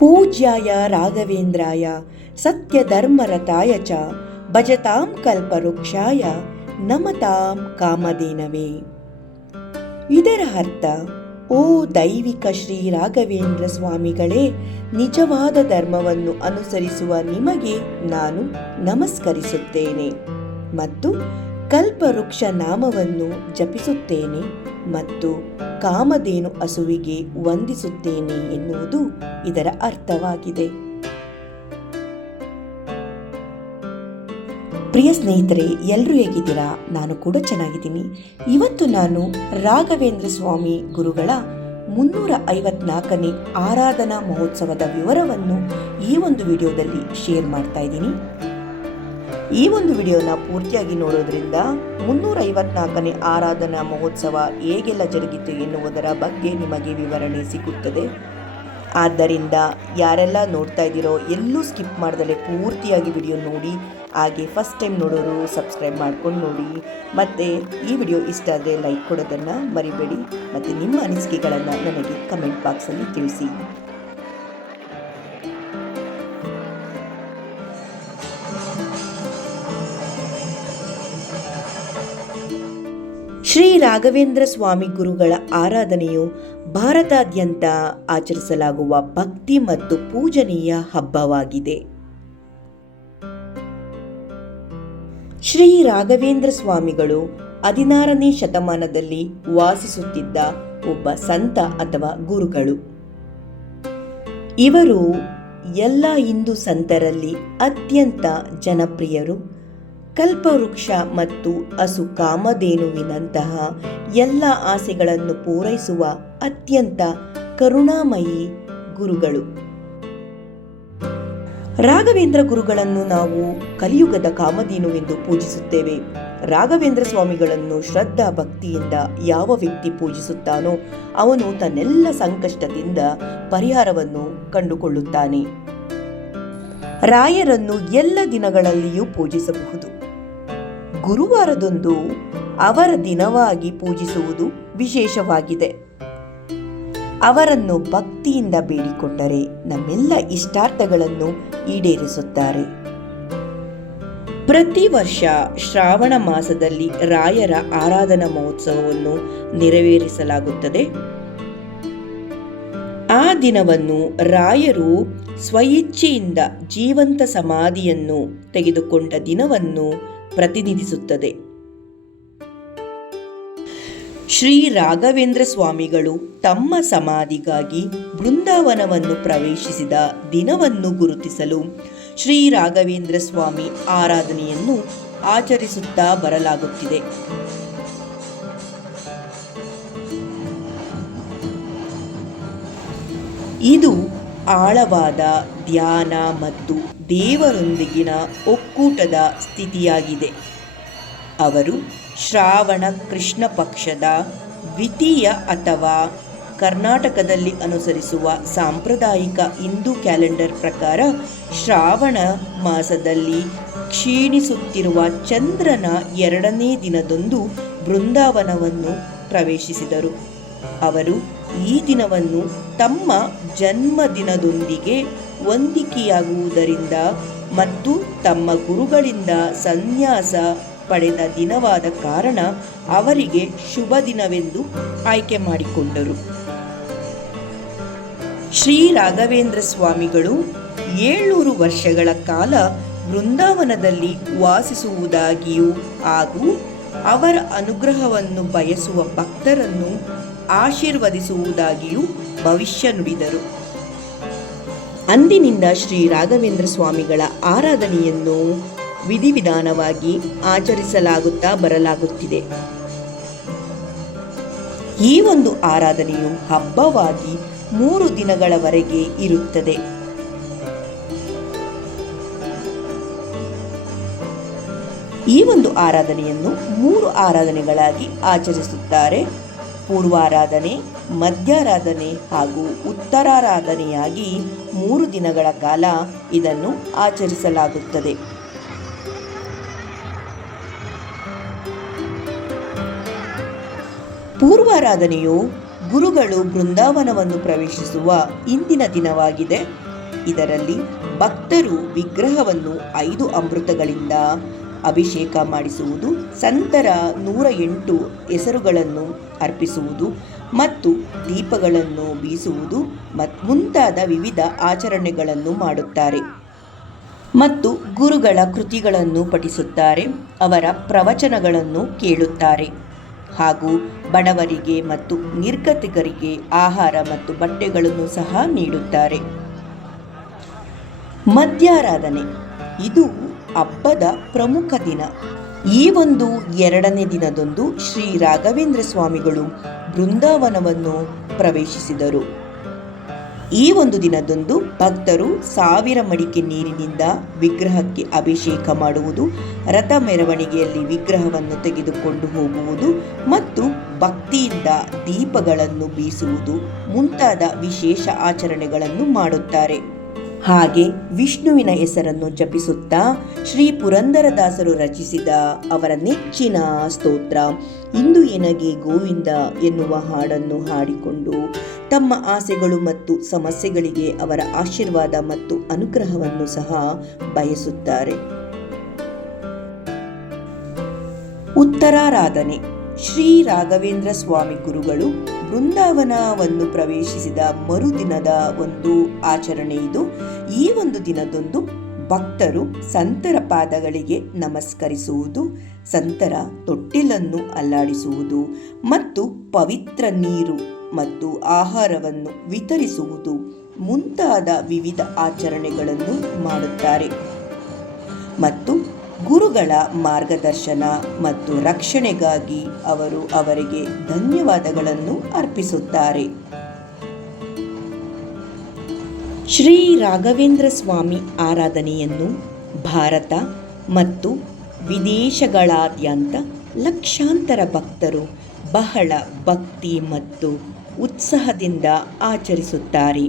ಪೂಜ್ಯಾಯ ರಾಘವೇಂದ್ರಾಯ ಸತ್ಯಧರ್ಮರತಾಯ ಚ, ಭಜತಾಂ ಕಲ್ಪವೃಕ್ಷಾಯ, ನಮತಾಂ ಕಾಮಧೇನವೇ. ಇದರ ಅರ್ಥ, ಓ ದೈವಿಕ ಶ್ರೀ ರಾಘವೇಂದ್ರ ಸ್ವಾಮಿಗಳೇ, ನಿಜವಾದ ಧರ್ಮವನ್ನು ಅನುಸರಿಸುವ ನಿಮಗೆ ನಾನು ನಮಸ್ಕರಿಸುತ್ತೇನೆ. ಮತ್ತು ಕಲ್ಪವೃಕ್ಷ ನಾಮವನ್ನು ಜಪಿಸುತ್ತೇನೆ ಮತ್ತು ಕಾಮಧೇನು ಹಸುವಿಗೆ ವಂದಿಸುತ್ತೇನೆ ಎನ್ನುವುದು ಇದರ ಅರ್ಥವಾಗಿದೆ. ಪ್ರಿಯ ಸ್ನೇಹಿತರೆ ಎಲ್ಲರೂ ಹೇಗಿದ್ದೀರಾ? ನಾನು ಕೂಡ ಚೆನ್ನಾಗಿದ್ದೀನಿ. ಇವತ್ತು ನಾನು ರಾಘವೇಂದ್ರ ಸ್ವಾಮಿ ಗುರುಗಳ ಮುನ್ನೂರ ಐವತ್ನಾಲ್ಕನೇ ಆರಾಧನಾ ಮಹೋತ್ಸವದ ವಿವರವನ್ನು ಈ ಒಂದು ವಿಡಿಯೋದಲ್ಲಿ ಶೇರ್ ಮಾಡ್ತಾ ಇದ್ದೀನಿ. ಈ ಒಂದು ವಿಡಿಯೋನ ಪೂರ್ತಿಯಾಗಿ ನೋಡೋದ್ರಿಂದ ಮುನ್ನೂರ ಐವತ್ನಾಲ್ಕನೇ ಆರಾಧನಾ ಮಹೋತ್ಸವ ಹೇಗೆಲ್ಲ ಜರುಗಿತು ಎನ್ನುವುದರ ಬಗ್ಗೆ ನಿಮಗೆ ವಿವರಣೆ ಸಿಗುತ್ತದೆ. ಆದ್ದರಿಂದ ಯಾರೆಲ್ಲ ನೋಡ್ತಾ ಇದ್ದೀರೋ ಎಲ್ಲೂ ಸ್ಕಿಪ್ ಮಾಡದೆ ಪೂರ್ತಿಯಾಗಿ ವಿಡಿಯೋ ನೋಡಿ, ಹಾಗೆ ಫಸ್ಟ್ ಟೈಮ್ ನೋಡೋರು ಸಬ್ಸ್ಕ್ರೈಬ್ ಮಾಡ್ಕೊಂಡು ನೋಡಿ. ಮತ್ತು ಈ ವಿಡಿಯೋ ಇಷ್ಟ ಆದರೆ ಲೈಕ್ ಕೊಡೋದನ್ನು ಮರಿಬೇಡಿ. ಮತ್ತು ನಿಮ್ಮ ಅನಿಸಿಕೆಗಳನ್ನು ನನಗೆ ಕಮೆಂಟ್ ಬಾಕ್ಸಲ್ಲಿ ತಿಳಿಸಿ. ರಾಘವೇಂದ್ರ ಸ್ವಾಮಿ ಗುರುಗಳ ಆರಾಧನೆಯು ಭಾರತಾದ್ಯಂತ ಆಚರಿಸಲಾಗುವ ಭಕ್ತಿ ಮತ್ತು ಪೂಜನೀಯ ಹಬ್ಬವಾಗಿದೆ. ಶ್ರೀ ರಾಘವೇಂದ್ರ ಸ್ವಾಮಿಗಳು ಹದಿನಾರನೇ ಶತಮಾನದಲ್ಲಿ ವಾಸಿಸುತ್ತಿದ್ದ ಒಬ್ಬ ಸಂತ ಅಥವಾ ಗುರುಗಳು. ಇವರು ಎಲ್ಲ ಹಿಂದೂ ಸಂತರಲ್ಲಿ ಅತ್ಯಂತ ಜನಪ್ರಿಯರು. ಕಲ್ಪವೃಕ್ಷ ಮತ್ತು ಹಸು ಕಾಮಧೇನುವಿನಂತಹ ಎಲ್ಲ ಆಸೆಗಳನ್ನು ಪೂರೈಸುವ ಅತ್ಯಂತ ಕರುಣಾಮಯಿ ಗುರುಗಳು. ರಾಘವೇಂದ್ರ ಗುರುಗಳನ್ನು ನಾವು ಕಲಿಯುಗದ ಕಾಮಧೇನುವೆಂದು ಪೂಜಿಸುತ್ತೇವೆ. ರಾಘವೇಂದ್ರ ಸ್ವಾಮಿಗಳನ್ನು ಶ್ರದ್ಧಾ ಭಕ್ತಿಯಿಂದ ಯಾವ ವ್ಯಕ್ತಿ ಪೂಜಿಸುತ್ತಾನೋ ಅವನು ತನ್ನೆಲ್ಲ ಸಂಕಷ್ಟದಿಂದ ಪರಿಹಾರವನ್ನು ಕಂಡುಕೊಳ್ಳುತ್ತಾನೆ. ರಾಯರನ್ನು ಎಲ್ಲ ದಿನಗಳಲ್ಲಿಯೂ ಪೂಜಿಸಬಹುದು. ಗುರುವಾರದಂದು ಅವರ ದಿನವಾಗಿ ಪೂಜಿಸುವುದು ವಿಶೇಷವಾಗಿದೆ. ಅವರನ್ನು ಭಕ್ತಿಯಿಂದ ಬೇಡಿಕೊಂಡರೆ ನಮ್ಮೆಲ್ಲ ಇಷ್ಟಾರ್ಥಗಳನ್ನು ಈಡೇರಿಸುತ್ತಾರೆ. ಪ್ರತಿ ವರ್ಷ ಶ್ರಾವಣ ಮಾಸದಲ್ಲಿ ರಾಯರ ಆರಾಧನಾ ಮಹೋತ್ಸವವನ್ನು ನೆರವೇರಿಸಲಾಗುತ್ತದೆ. ಆ ದಿನವನ್ನು ರಾಯರು ಸ್ವಇಚ್ಛೆಯಿಂದ ಜೀವಂತ ಸಮಾಧಿಯನ್ನು ತೆಗೆದುಕೊಂಡ ದಿನವನ್ನು ಪ್ರತಿನಿಧಿಸುತ್ತದೆ. ಶ್ರೀ ರಾಘವೇಂದ್ರ ಸ್ವಾಮಿಗಳು ತಮ್ಮ ಸಮಾಧಿಗಾಗಿ ಬೃಂದಾವನವನ್ನು ಪ್ರವೇಶಿಸಿದ ದಿನವನ್ನು ಗುರುತಿಸಲು ಶ್ರೀ ರಾಘವೇಂದ್ರ ಸ್ವಾಮಿ ಆರಾಧನೆಯನ್ನು ಆಚರಿಸುತ್ತಾ ಬರಲಾಗುತ್ತಿದೆ. ಇದು ಆಳವಾದ ಧ್ಯಾನ ಮತ್ತು ದೇವರೊಂದಿಗಿನ ಒಕ್ಕೂಟದ ಸ್ಥಿತಿಯಾಗಿದೆ. ಅವರು ಶ್ರಾವಣ ಕೃಷ್ಣ ಪಕ್ಷದ ದ್ವಿತೀಯ ಅಥವಾ ಕರ್ನಾಟಕದಲ್ಲಿ ಅನುಸರಿಸುವ ಸಾಂಪ್ರದಾಯಿಕ ಹಿಂದೂ ಕ್ಯಾಲೆಂಡರ್ ಪ್ರಕಾರ ಶ್ರಾವಣ ಮಾಸದಲ್ಲಿ ಕ್ಷೀಣಿಸುತ್ತಿರುವ ಚಂದ್ರನ ಎರಡನೇ ದಿನದಂದು ಬೃಂದಾವನವನ್ನು ಪ್ರವೇಶಿಸಿದರು. ಅವರು ಈ ದಿನವನ್ನು ತಮ್ಮ ಜನ್ಮದಿನದೊಂದಿಗೆ ಹೊಂದಿಕೆಯಾಗುವುದರಿಂದ ಮತ್ತು ತಮ್ಮ ಗುರುಗಳಿಂದ ಸನ್ಯಾಸ ಪಡೆದ ದಿನವಾದ ಕಾರಣ ಅವರಿಗೆ ಶುಭ ದಿನವೆಂದು ಆಯ್ಕೆ ಮಾಡಿಕೊಂಡರು. ಶ್ರೀ ರಾಘವೇಂದ್ರ ಸ್ವಾಮಿಗಳು ಏಳ್ನೂರು ವರ್ಷಗಳ ಕಾಲ ವೃಂದಾವನದಲ್ಲಿ ವಾಸಿಸುವುದಾಗಿಯೂ ಹಾಗೂ ಅವರ ಅನುಗ್ರಹವನ್ನು ಬಯಸುವ ಭಕ್ತರನ್ನು ಆಶೀರ್ವದಿಸುವುದಾಗಿಯೂ ಭವಿಷ್ಯ ನುಡಿದರು. ಅಂದಿನಿಂದ ಶ್ರೀ ರಾಘವೇಂದ್ರ ಸ್ವಾಮಿಗಳ ಆರಾಧನೆಯನ್ನು ವಿಧಿವಿಧಾನವಾಗಿ ಆಚರಿಸಲಾಗುತ್ತಾ ಬರಲಾಗುತ್ತಿದೆ. ಈ ಒಂದು ಆರಾಧನೆಯು ಹಬ್ಬವಾಗಿ ಮೂರು ದಿನಗಳವರೆಗೆ ಇರುತ್ತದೆ. ಈ ಒಂದು ಆರಾಧನೆಯನ್ನು ಮೂರು ಆರಾಧನೆಗಳಾಗಿ ಆಚರಿಸುತ್ತಾರೆ. ಪೂರ್ವಾರಾಧನೆ, ಮಧ್ಯಾರಾಧನೆ ಹಾಗೂ ಉತ್ತರಾರಾಧನೆಯಾಗಿ ಮೂರು ದಿನಗಳ ಕಾಲ ಇದನ್ನು ಆಚರಿಸಲಾಗುತ್ತದೆ. ಪೂರ್ವಾರಾಧನೆಯು ಗುರುಗಳು ಬೃಂದಾವನವನ್ನು ಪ್ರವೇಶಿಸುವ ಇಂದಿನ ದಿನವಾಗಿದೆ. ಇದರಲ್ಲಿ ಭಕ್ತರು ವಿಗ್ರಹವನ್ನು ಐದು ಅಮೃತಗಳಿಂದ ಅಭಿಷೇಕ ಮಾಡಿಸುವುದು, ಸಂತರ ನೂರ ಎಂಟು ಹೆಸರುಗಳನ್ನು ಅರ್ಪಿಸುವುದು ಮತ್ತು ದೀಪಗಳನ್ನು ಬೀಸುವುದು ಮತ್ ಮುಂತಾದ ವಿವಿಧ ಆಚರಣೆಗಳನ್ನು ಮಾಡುತ್ತಾರೆ. ಮತ್ತು ಗುರುಗಳ ಕೃತಿಗಳನ್ನು ಪಠಿಸುತ್ತಾರೆ, ಅವರ ಪ್ರವಚನಗಳನ್ನು ಕೇಳುತ್ತಾರೆ. ಹಾಗೂ ಬಡವರಿಗೆ ಮತ್ತು ನಿರ್ಗತಿಕರಿಗೆ ಆಹಾರ ಮತ್ತು ಬಟ್ಟೆಗಳನ್ನು ಸಹ ನೀಡುತ್ತಾರೆ. ಮಧ್ಯಾರಾಧನೆ, ಇದು ಹಬ್ಬದ ಪ್ರಮುಖ ದಿನ. ಈ ಒಂದು ಎರಡನೇ ದಿನದಂದು ಶ್ರೀ ರಾಘವೇಂದ್ರ ಸ್ವಾಮಿಗಳು ಬೃಂದಾವನವನ್ನು ಪ್ರವೇಶಿಸಿದರು. ಈ ಒಂದು ದಿನದಂದು ಭಕ್ತರು ಸಾವಿರ ಮಡಿಕೆ ನೀರಿನಿಂದ ವಿಗ್ರಹಕ್ಕೆ ಅಭಿಷೇಕ ಮಾಡುವುದು, ರಥ ಮೆರವಣಿಗೆಯಲ್ಲಿ ವಿಗ್ರಹವನ್ನು ತೆಗೆದುಕೊಂಡು ಹೋಗುವುದು ಮತ್ತು ಭಕ್ತಿಯಿಂದ ದೀಪಗಳನ್ನು ಬೀಸುವುದು ಮುಂತಾದ ವಿಶೇಷ ಆಚರಣೆಗಳನ್ನು ಮಾಡುತ್ತಾರೆ. ಹಾಗೆ ವಿಷ್ಣುವಿನ ಹೆಸರನ್ನು ಜಪಿಸುತ್ತಾ ಶ್ರೀ ಪುರಂದರದಾಸರು ರಚಿಸಿದ ಅವರ ನೆಚ್ಚಿನ ಸ್ತೋತ್ರ, ಇಂದು ಎನಗೆ ಗೋವಿಂದ ಎನ್ನುವ ಹಾಡನ್ನು ಹಾಡಿಕೊಂಡು ತಮ್ಮ ಆಸೆಗಳು ಮತ್ತು ಸಮಸ್ಯೆಗಳಿಗೆ ಅವರ ಆಶೀರ್ವಾದ ಮತ್ತು ಅನುಗ್ರಹವನ್ನು ಸಹ ಬಯಸುತ್ತಾರೆ. ಉತ್ತರಾರಾಧನೆ. ಶ್ರೀ ರಾಘವೇಂದ್ರ ಸ್ವಾಮಿ ಗುರುಗಳು ಬೃಂದಾವನವನ್ನು ಪ್ರವೇಶಿಸಿದ ಮರುದಿನದ ಒಂದು ಆಚರಣೆ ಇದು. ಈ ಒಂದು ದಿನದೊಂದು ಭಕ್ತರು ಸಂತರ ಪಾದಗಳಿಗೆ ನಮಸ್ಕರಿಸುವುದು, ಸಂತರ ತೊಟ್ಟಿಲನ್ನು ಅಲ್ಲಾಡಿಸುವುದು ಮತ್ತು ಪವಿತ್ರ ನೀರು ಮತ್ತು ಆಹಾರವನ್ನು ವಿತರಿಸುವುದು ಮುಂತಾದ ವಿವಿಧ ಆಚರಣೆಗಳನ್ನು ಮಾಡುತ್ತಾರೆ. ಮತ್ತು ಗುರುಗಳ ಮಾರ್ಗದರ್ಶನ ಮತ್ತು ರಕ್ಷಣೆಗಾಗಿ ಅವರು ಅವರಿಗೆ ಧನ್ಯವಾದಗಳನ್ನು ಅರ್ಪಿಸುತ್ತಾರೆ. ಶ್ರೀ ರಾಘವೇಂದ್ರ ಸ್ವಾಮಿ ಆರಾಧನೆಯನ್ನು ಭಾರತ ಮತ್ತು ವಿದೇಶಗಳಾದ್ಯಂತ ಲಕ್ಷಾಂತರ ಭಕ್ತರು ಬಹಳ ಭಕ್ತಿ ಮತ್ತು ಉತ್ಸಾಹದಿಂದ ಆಚರಿಸುತ್ತಾರೆ.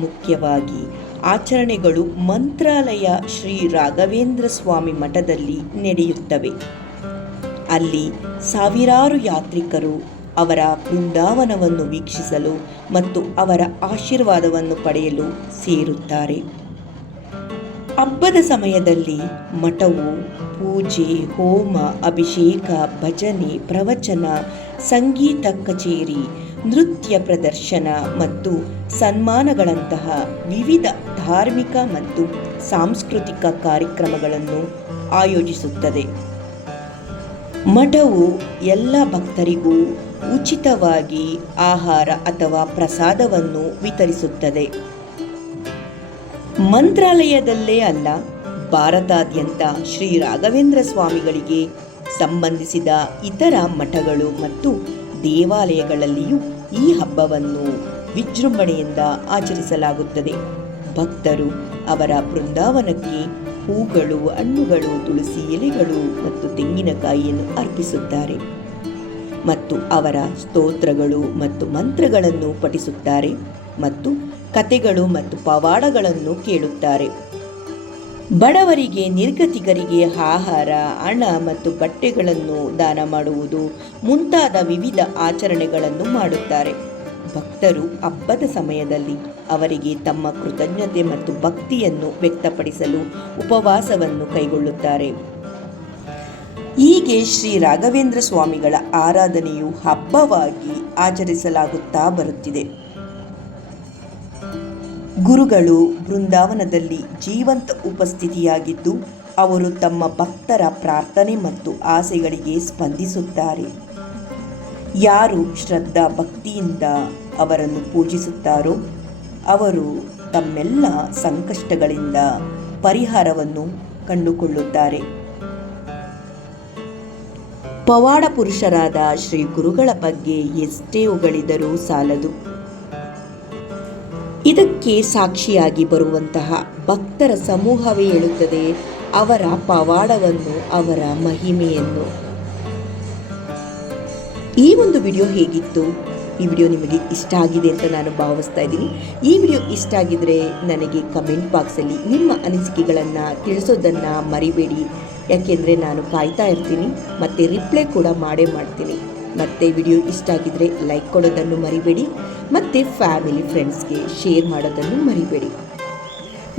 ಮುಖ್ಯವಾಗಿ ಆಚರಣೆಗಳು ಮಂತ್ರಾಲಯ ಶ್ರೀ ರಾಘವೇಂದ್ರ ಸ್ವಾಮಿ ಮಠದಲ್ಲಿ ನಡೆಯುತ್ತವೆ. ಅಲ್ಲಿ ಸಾವಿರಾರು ಯಾತ್ರಿಕರು ಅವರ ಬೃಂದಾವನವನ್ನು ವೀಕ್ಷಿಸಲು ಮತ್ತು ಅವರ ಆಶೀರ್ವಾದವನ್ನು ಪಡೆಯಲು ಸೇರುತ್ತಾರೆ. ಹಬ್ಬದ ಸಮಯದಲ್ಲಿ ಮಠವು ಪೂಜೆ, ಹೋಮ, ಅಭಿಷೇಕ, ಭಜನೆ, ಪ್ರವಚನ, ಸಂಗೀತ ಕಚೇರಿ ನೃತ್ಯ ಪ್ರದರ್ಶನ ಮತ್ತು ಸನ್ಮಾನಗಳಂತಹ ವಿವಿಧ ಧಾರ್ಮಿಕ ಮತ್ತು ಸಾಂಸ್ಕೃತಿಕ ಕಾರ್ಯಕ್ರಮಗಳನ್ನು ಆಯೋಜಿಸುತ್ತದೆ. ಮಠವು ಎಲ್ಲ ಭಕ್ತರಿಗೂ ಉಚಿತವಾಗಿ ಆಹಾರ ಅಥವಾ ಪ್ರಸಾದವನ್ನು ವಿತರಿಸುತ್ತದೆ. ಮಂತ್ರಾಲಯದಲ್ಲೇ ಅಲ್ಲ, ಭಾರತಾದ್ಯಂತ ಶ್ರೀ ರಾಘವೇಂದ್ರ ಸ್ವಾಮಿಗಳಿಗೆ ಸಂಬಂಧಿಸಿದ ಇತರ ಮಠಗಳು ಮತ್ತು ದೇವಾಲಯಗಳಲ್ಲಿಯೂ ಈ ಹಬ್ಬವನ್ನು ವಿಜೃಂಭಣೆಯಿಂದ ಆಚರಿಸಲಾಗುತ್ತದೆ. ಭಕ್ತರು ಅವರ ಬೃಂದಾವನಕ್ಕೆ ಹೂಗಳು, ಹಣ್ಣುಗಳು, ತುಳಸಿ ಎಲೆಗಳು ಮತ್ತು ತೆಂಗಿನಕಾಯಿಯನ್ನು ಅರ್ಪಿಸುತ್ತಾರೆ ಮತ್ತು ಅವರ ಸ್ತೋತ್ರಗಳು ಮತ್ತು ಮಂತ್ರಗಳನ್ನು ಪಠಿಸುತ್ತಾರೆ ಮತ್ತು ಕತೆಗಳು ಮತ್ತು ಪವಾಡಗಳನ್ನು ಕೇಳುತ್ತಾರೆ. ಬಡವರಿಗೆ, ನಿರ್ಗತಿಕರಿಗೆ ಆಹಾರ, ಹಣ ಮತ್ತು ಬಟ್ಟೆಗಳನ್ನು ದಾನ ಮಾಡುವುದು ಮುಂತಾದ ವಿವಿಧ ಆಚರಣೆಗಳನ್ನು ಮಾಡುತ್ತಾರೆ. ಭಕ್ತರು ಹಬ್ಬದ ಸಮಯದಲ್ಲಿ ಅವರಿಗೆ ತಮ್ಮ ಕೃತಜ್ಞತೆ ಮತ್ತು ಭಕ್ತಿಯನ್ನು ವ್ಯಕ್ತಪಡಿಸಲು ಉಪವಾಸವನ್ನು ಕೈಗೊಳ್ಳುತ್ತಾರೆ. ಹೀಗೆ ಶ್ರೀ ರಾಘವೇಂದ್ರ ಸ್ವಾಮಿಗಳ ಆರಾಧನೆಯು ಹಬ್ಬವಾಗಿ ಆಚರಿಸಲಾಗುತ್ತಾ ಬರುತ್ತಿದೆ. ಗುರುಗಳು ಬೃಂದಾವನದಲ್ಲಿ ಜೀವಂತ ಉಪಸ್ಥಿತಿಯಾಗಿದ್ದು, ಅವರು ತಮ್ಮ ಭಕ್ತರ ಪ್ರಾರ್ಥನೆ ಮತ್ತು ಆಸೆಗಳಿಗೆ ಸ್ಪಂದಿಸುತ್ತಾರೆ. ಯಾರು ಶ್ರದ್ಧಾ ಭಕ್ತಿಯಿಂದ ಅವರನ್ನು ಪೂಜಿಸುತ್ತಾರೋ, ಅವರು ತಮ್ಮೆಲ್ಲ ಸಂಕಷ್ಟಗಳಿಂದ ಪರಿಹಾರವನ್ನು ಕಂಡುಕೊಳ್ಳುತ್ತಾರೆ. ಪವಾಡ ಪುರುಷರಾದ ಶ್ರೀ ಗುರುಗಳ ಬಗ್ಗೆ ಎಷ್ಟೇ ಉಗಳಿದರೂ ಸಾಲದು. ಇದಕ್ಕೆ ಸಾಕ್ಷಿಯಾಗಿ ಬರುವಂತಹ ಭಕ್ತರ ಸಮೂಹವೇ ಹೇಳುತ್ತದೆ ಅವರ ಪವಾಡವನ್ನು, ಅವರ ಮಹಿಮೆಯನ್ನು. ಈ ಒಂದು ವಿಡಿಯೋ ಹೇಗಿತ್ತು? ಈ ವಿಡಿಯೋ ನಿಮಗೆ ಇಷ್ಟ ಆಗಿದೆ ಅಂತ ನಾನು ಭಾವಿಸ್ತಾ ಇದ್ದೀನಿ. ಈ ವಿಡಿಯೋ ಇಷ್ಟ ಆಗಿದ್ರೆ ನನಗೆ ಕಮೆಂಟ್ ಬಾಕ್ಸಲ್ಲಿ ನಿಮ್ಮ ಅನಿಸಿಕೆಗಳನ್ನು ತಿಳಿಸೋದನ್ನು ಮರಿಬೇಡಿ. ಯಾಕೆಂದರೆ ನಾನು ಕಾಯ್ತಾ ಇರ್ತೀನಿ, ಮತ್ತು ರಿಪ್ಲೈ ಕೂಡ ಮಾಡೇ ಮಾಡ್ತೀನಿ. ಮತ್ತು ವಿಡಿಯೋ ಇಷ್ಟ ಆಗಿದ್ರೆ ಲೈಕ್ ಕೊಡೋದನ್ನು ಮರಿಬೇಡಿ. ಮತ್ತು ಫ್ಯಾಮಿಲಿ ಫ್ರೆಂಡ್ಸ್ಗೆ ಶೇರ್ ಮಾಡೋದನ್ನು ಮರಿಬೇಡಿ.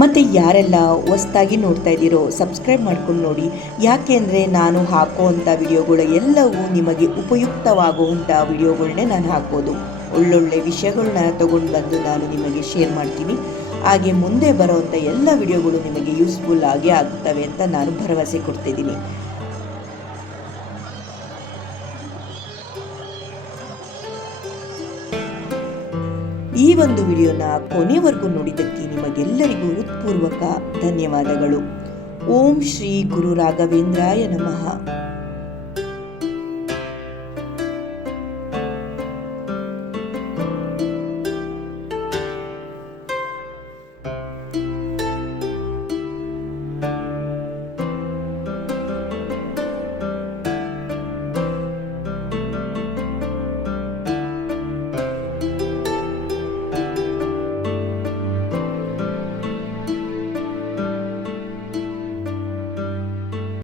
ಮತ್ತು ಯಾರೆಲ್ಲ ಹೊಸ್ದಾಗಿ ನೋಡ್ತಾ ಇದ್ದೀರೋ ಸಬ್ಸ್ಕ್ರೈಬ್ ಮಾಡ್ಕೊಂಡು ನೋಡಿ. ಯಾಕೆ ಅಂದರೆ ನಾನು ಹಾಕುವಂಥ ವಿಡಿಯೋಗಳು ಎಲ್ಲವೂ ನಿಮಗೆ ಉಪಯುಕ್ತವಾಗುವಂಥ ವಿಡಿಯೋಗಳನ್ನೇ ನಾನು ಹಾಕೋದು ಒಳ್ಳೊಳ್ಳೆ ವಿಷಯಗಳನ್ನ ತಗೊಂಡು ಬಂದು ನಾನು ನಿಮಗೆ ಶೇರ್ ಮಾಡ್ತೀನಿ. ಹಾಗೆ ಮುಂದೆ ಬರೋವಂಥ ಎಲ್ಲ ವಿಡಿಯೋಗಳು ನಿಮಗೆ ಯೂಸ್ಫುಲ್ ಆಗಿ ಆಗ್ತವೆ ಅಂತ ನಾನು ಭರವಸೆ ಕೊಡ್ತಿದ್ದೀನಿ. ಈ ಒಂದು ವಿಡಿಯೋನ ಕೊನೆವರೆಗೂ ನೋಡಿದ್ದಕ್ಕೆ ನಿಮಗೆಲ್ಲರಿಗೂ ಹೃತ್ಪೂರ್ವಕ ಧನ್ಯವಾದಗಳು. ಓಂ ಶ್ರೀ ಗುರು ರಾಘವೇಂದ್ರಾಯ ನಮಃ.